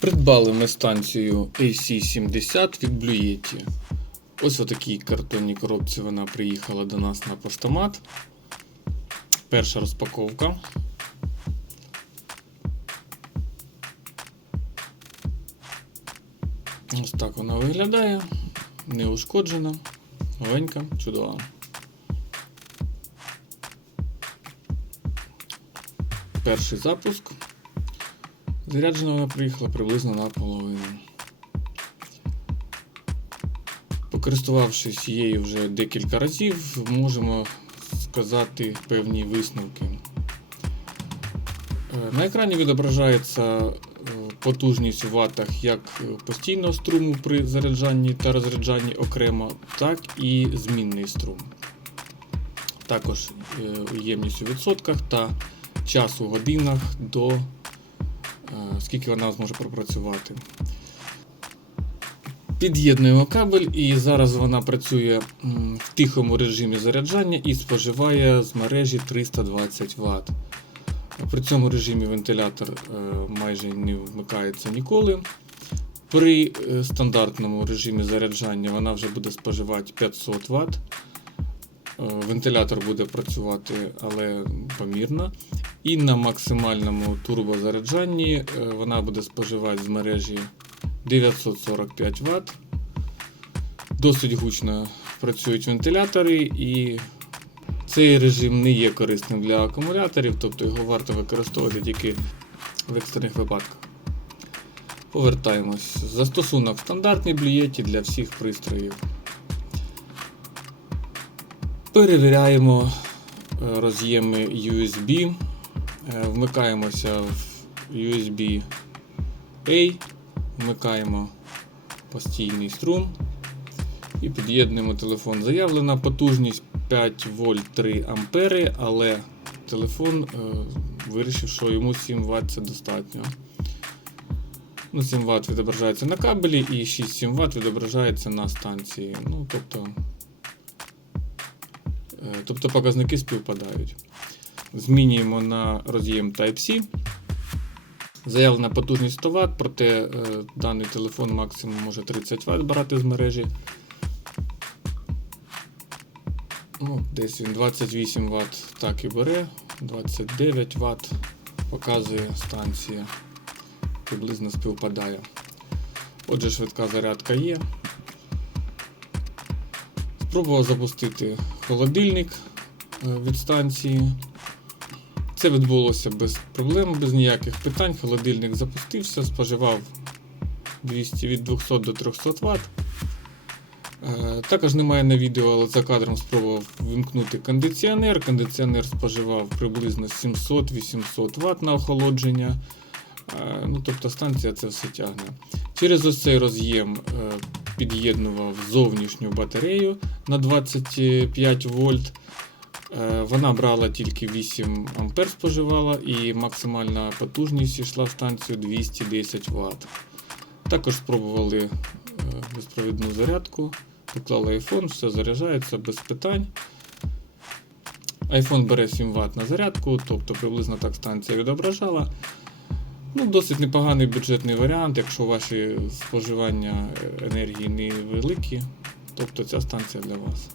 Придбали ми станцію AC70 від Yeti. Ось у такій картонній коробці вона приїхала до нас на поштомат. Перша розпаковка. Ось так вона виглядає. Не ушкоджена, новенька, чудова. Перший запуск. Заряджена вона приїхала приблизно наполовину. Покористувавшись її вже декілька разів, можемо сказати певні висновки. Е, На екрані відображається е, потужність у ватах як постійного струму при заряджанні та розряджанні окремо, так і змінний струм. Також е, ємність у відсотках та час у годинах до скільки вона зможе пропрацювати. Під'єднуємо кабель, і зараз вона працює в тихому режимі заряджання і споживає з мережі 320 Вт. При цьому режимі вентилятор е, майже не вмикається ніколи. При е, стандартному режимі заряджання вона вже буде споживати 500 Вт. Е, Вентилятор буде працювати, але помірно. І на максимальному турбозаряджанні е, вона буде споживати з мережі 945 Вт. Досить гучно працюють вентилятори, і цей режим не є корисним для акумуляторів, тобто його варто використовувати тільки в екстрених випадках. Повертаємось. Застосунок стандартний блієті для всіх пристроїв. Перевіряємо е, роз'єми USB. Е, Вмикаємося в USB A, вмикаємо постійний струм і під'єднуємо телефон. Заявлена потужність 5 вольт 3 ампери, але телефон е, вирішив, що йому 7 Вт це достатньо. Ну, 7 Вт відображається на кабелі і 6-7 Вт відображається на станції. Ну, тобто, тобто показники співпадають. Змінюємо на роз'єм Type-C. Заявлена потужність 100 Вт, проте е, даний телефон максимум може 30 Вт брати з мережі. Ну, десь він 28 Вт так і бере, 29 Вт показує станція, приблизно співпадає. Отже, швидка зарядка є. Спробував запустити холодильник е, від станції. Це відбулося без проблем, без ніяких питань. Холодильник запустився, споживав 200, від 200 до 300 Вт. Е, Також немає на відео, але за кадром спробував вимкнути кондиціонер. Кондиціонер споживав приблизно 700-800 Вт на охолодження. Е, Ну, тобто станція це все тягне. Через ось цей роз'єм під'єднував зовнішню батарею на 25 вольт. Е, Вона брала тільки 8 ампер споживала і максимальна потужність йшла в станцію 210 Вт. Також спробували е, безпровідну зарядку. Поклали iPhone, все заряджається без питань. iPhone бере 7 Вт на зарядку, тобто приблизно так станція відображала. Ну, Досить непоганий бюджетний варіант, якщо ваші споживання енергії невеликі, тобто ця станція для вас.